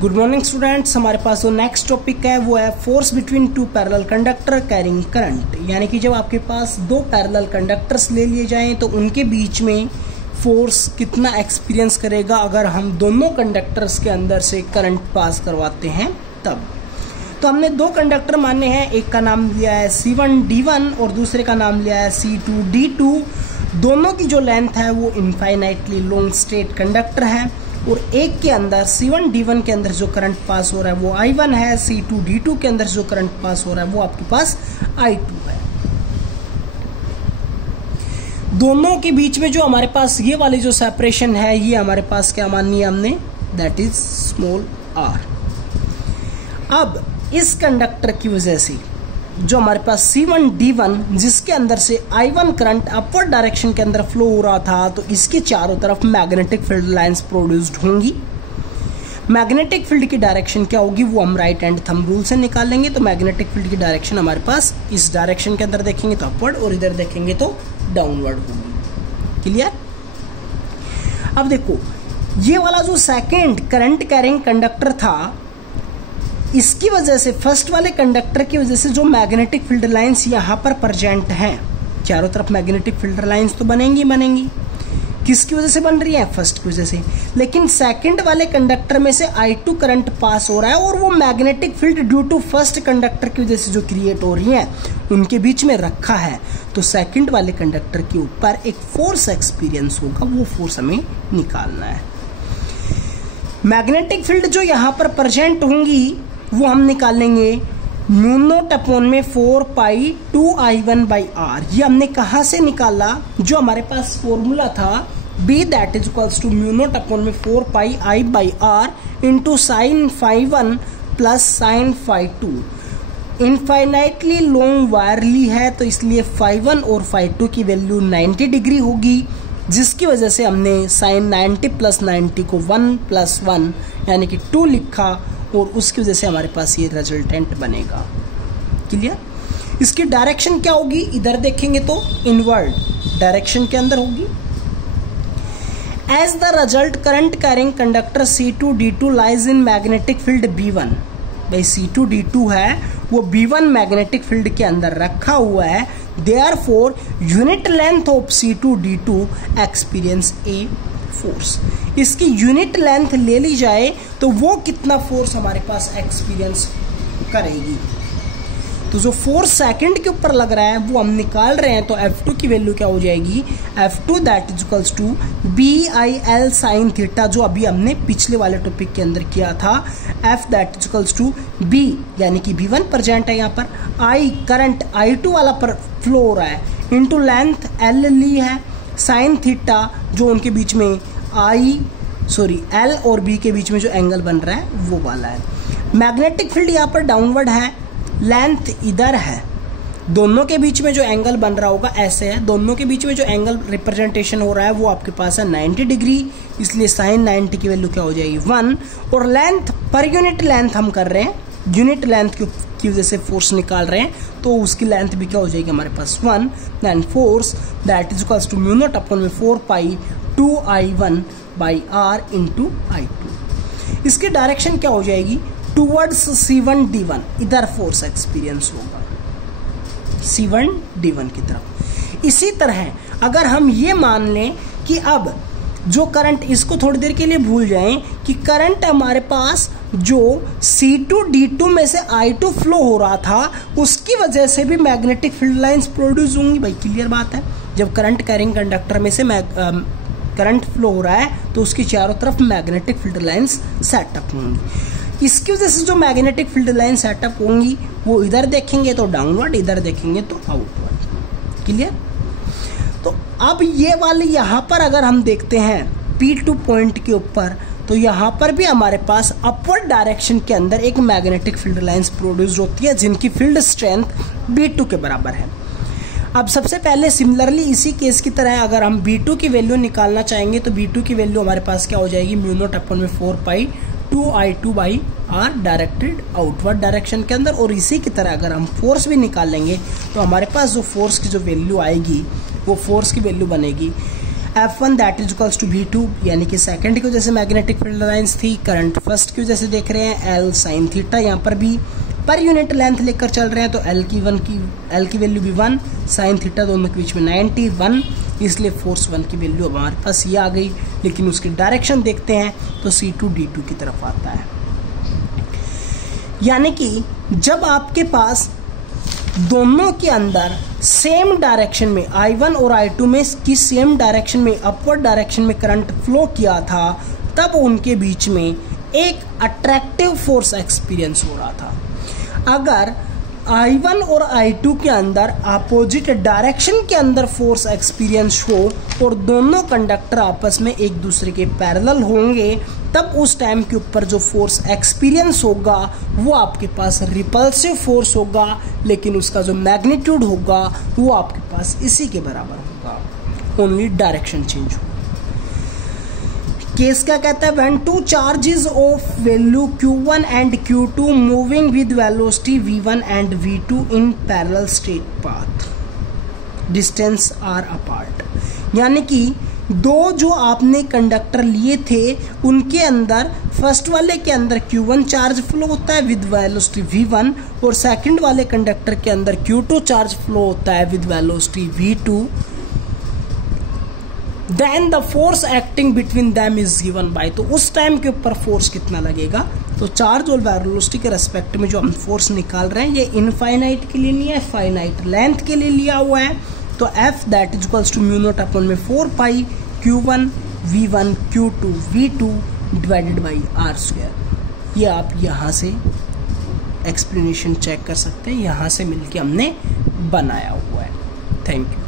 Good morning students. हमारे पास जो next topic है वो है force between two parallel conductor carrying current. यानी कि जब आपके पास दो पैरेलल कंडक्टर्स ले लिए जाएं तो उनके बीच में फोर्स कितना एक्सपीरियंस करेगा अगर हम दोनों कंडक्टर्स के अंदर से करंट पास करवाते हैं तब। तो हमने दो कंडक्टर माने हैं, एक का नाम लिया है C1D1 और दूसरे का नाम लिया है C2D2। दोनों की जो लेंथ है वो इनफाइनाइटली लॉन्ग स्ट्रेट कंडक्टर है और एक के अंदर C1D1 के अंदर जो करंट पास हो रहा है वो I1 है, C2D2 के अंदर जो करंट पास हो रहा है वो आपके पास I2 है। दोनों के बीच में जो हमारे पास ये वाली जो सेपरेशन है ये हमारे पास क्या मानी है हमने, दैट इज स्मॉल r। अब इस कंडक्टर की वजह से जो हमारे पास C1D1 जिसके अंदर से I1 करंट अपवर्ड डायरेक्शन के अंदर फ्लो हो रहा था, तो इसके चारों तरफ मैग्नेटिक फील्ड लाइंस प्रोड्यूस्ड होंगी। मैग्नेटिक फील्ड की डायरेक्शन क्या होगी वो हम राइट हैंड थंब रूल से निकालेंगे। तो मैग्नेटिक फील्ड की डायरेक्शन हमारे पास इस डायरेक्शन के अंदर देखेंगे तो अपवर्ड और इधर देखेंगे तो डाउनवर्ड होगी। क्लियर। अब देखो ये वाला जो सेकेंड करंट कैरिंग कंडक्टर था, इसकी वजह से फर्स्ट वाले कंडक्टर की वजह से जो मैग्नेटिक फील्ड लाइंस यहाँ पर प्रेजेंट हैं, चारों तरफ मैग्नेटिक फील्ड लाइंस तो बनेंगी बनेंगी। किसकी वजह से बन रही है? फर्स्ट की वजह से। लेकिन सेकंड वाले कंडक्टर में से I2 करंट पास हो रहा है और वो magnetic field due to first conductor की वजह से जो क्रिएट हो रही है उनके बीच में रखा है। तो सेकंड वाले कंडक्टर के ऊपर एक फोर्स एक्सपीरियंस होगा, वो फोर्स हमें निकालना है। मैग्नेटिक फील्ड जो यहाँ पर प्रेजेंट होंगी वो हम निकालेंगे म्यू नॉट अपॉन में 4 पाई 2I1/r। ये हमने कहाँ से निकाला? जो हमारे पास फॉर्मूला था B that is equals to mu not upon में 4 pi I/r into sine φ1 plus sine φ2। Infinitely long wire ली है तो इसलिए φ1 और φ2 की वैल्यू 90 डिग्री होगी, जिसकी वजह से हमने साइन 90 प्लस 90 को 1 प्लस 1 यानी कि 2 लिखा और उसकी वजह से हमारे पास ये रिजल्टेंट बनेगा। क्लियर। इसकी डायरेक्शन क्या होगी? इधर देखेंगे तो इनवर्ड डायरेक्शन के अंदर होगी। As the result current carrying conductor C2D2 lies in magnetic field B1। भाई C2D2 है वो B1 मैग्नेटिक फील्ड के अंदर रखा हुआ है। Therefore unit length of C2D2 experience a force. इसकी यूनिट लेंथ ले ली जाए तो वो कितना फोर्स हमारे पास एक्सपीरियंस करेगी। तो जो फोर्स सेकंड के ऊपर लग रहा है वो हम निकाल रहे हैं। तो F2 की वैल्यू क्या हो जाएगी? F2 that is equals to BIL sine theta, जो अभी हमने पिछले वाले टॉपिक के अंदर किया था। F that is equals to B यानी कि B1 प्रेजेंट है यहाँ पर, I करंट I2 वाला पर फ्लो हो रहा है, इंटू लेंथ L ली है, साइन थीटा जो उनके बीच में L और B के बीच में जो एंगल बन रहा है वो वाला है। मैग्नेटिक फील्ड यहाँ पर डाउनवर्ड है, लेंथ इधर है, दोनों के बीच में जो एंगल बन रहा होगा ऐसे है, दोनों के बीच में जो एंगल रिप्रेजेंटेशन हो रहा है वो आपके पास है 90 डिग्री, इसलिए साइन 90 की वैल्यू क्या हो जाएगी 1। और लेंथ पर यूनिट लेंथ हम कर रहे हैं, यूनिट लेंथ की वजह से फोर्स निकाल रहे हैं, तो उसकी लेंथ भी क्या हो जाएगी हमारे पास 1। Then force that is equals to mu not upon में 4 पाई 2I1/r इंटू I2। इसकी डायरेक्शन क्या हो जाएगी? टूवर्ड्स C1D1, इधर फोर्स एक्सपीरियंस होगा C1D1 की तरफ। इसी तरह अगर हम ये मान लें कि अब जो करंट, इसको थोड़ी देर के लिए भूल जाएं कि करंट हमारे पास जो C2D2 में से I2 फ्लो हो रहा था उसकी वजह से भी मैग्नेटिक फील्ड लाइंस प्रोड्यूस होंगी। भाई क्लियर बात है। जब करंट कैरिंग कंडक्टर में से करंट फ्लो हो रहा है तो उसकी चारों तरफ मैग्नेटिक फील्ड लाइंस सेटअप होंगी। इसकी वजह से जो मैग्नेटिक फील्ड लाइन सेटअप होंगी वो इधर देखेंगे तो डाउनवर्ड, इधर देखेंगे तो आउटवर्ड। क्लियर। तो अब ये वाले यहाँ पर अगर हम देखते हैं P2 पॉइंट के ऊपर, तो यहाँ पर भी हमारे पास अपवर्ड डायरेक्शन के अंदर एक मैग्नेटिक फील्ड लाइंस प्रोड्यूस होती है जिनकी फील्ड स्ट्रेंथ B2 के बराबर है। अब सबसे पहले सिमिलरली इसी केस की तरह अगर हम B2 की वैल्यू निकालना चाहेंगे तो B2 की वैल्यू हमारे पास क्या हो जाएगी? म्यू नॉट अपॉन में 4 पाई 2I2/r डायरेक्टेड आउटवर्ड डायरेक्शन के अंदर। और इसी की तरह अगर हम फोर्स भी निकाल लेंगे तो हमारे पास जो फोर्स की जो वैल्यू आएगी वो फोर्स की वैल्यू बनेगी F1 that is equals to V2, यानी कि सेकंड की वजह से मैग्नेटिक फील्ड लाइंस थी, करंट फर्स्ट की वजह से देख रहे हैं L sin थीटा। यहाँ पर भी पर यूनिट लेंथ लेकर चल रहे हैं तो L की वैल्यू भी 1, sin थीटा दोनों के बीच में 91, इसलिए फोर्स 1 की वैल्यू हमारे पास ये आ गई। लेकिन उसकी डायरेक्शन देखते हैं तो C2D2 की तरफ आता है, यानी कि जब आपके पास दोनों के अंदर सेम डायरेक्शन में I1 और I2 में की सेम डायरेक्शन में अपवर्ड डायरेक्शन में करंट फ्लो किया था, तब उनके बीच में एक अट्रैक्टिव फोर्स एक्सपीरियंस हो रहा था। अगर I1 और I2 के अंदर अपोजिट डायरेक्शन के अंदर फोर्स एक्सपीरियंस हो और दोनों कंडक्टर आपस में एक दूसरे के पैरेलल होंगे, तब उस टाइम के ऊपर जो फोर्स एक्सपीरियंस होगा वो आपके पास रिपल्सिव फोर्स होगा, लेकिन उसका जो मैग्नीट्यूड होगा वो आपके पास इसी के बराबर होगा, ओनली डायरेक्शन चेंज होगा। केस क्या कहता है, when two charges of value Q1 and Q2 moving with velocity V1 and V2 in parallel straight path, distance r apart, यानी कि दो जो आपने कंडक्टर लिए थे उनके अंदर फर्स्ट वाले के अंदर Q1 चार्ज फ्लो होता है विद वेलोसिटी V1 और सेकंड वाले कंडक्टर के अंदर Q2 चार्ज फ्लो होता है with velocity V2, then the force acting between them is given by, तो उस टाइम के ऊपर फोर्स कितना लगेगा। तो चार्ज और वेलोसिटी के रेस्पेक्ट में जो हम फोर्स निकाल रहे हैं ये इनफाइनाइट के लिए नहीं है, फाइनाइट लेंथ के लिए लिया हुआ है। तो F that is equals to mu not upon में 4 पाई Q1 V1 Q2 V2 divided by R²। ये आप यहाँ से एक्सप्लेनेशन चेक कर सकते हैं, यहाँ से मिलके हमने बनाया हुआ है। Thank you.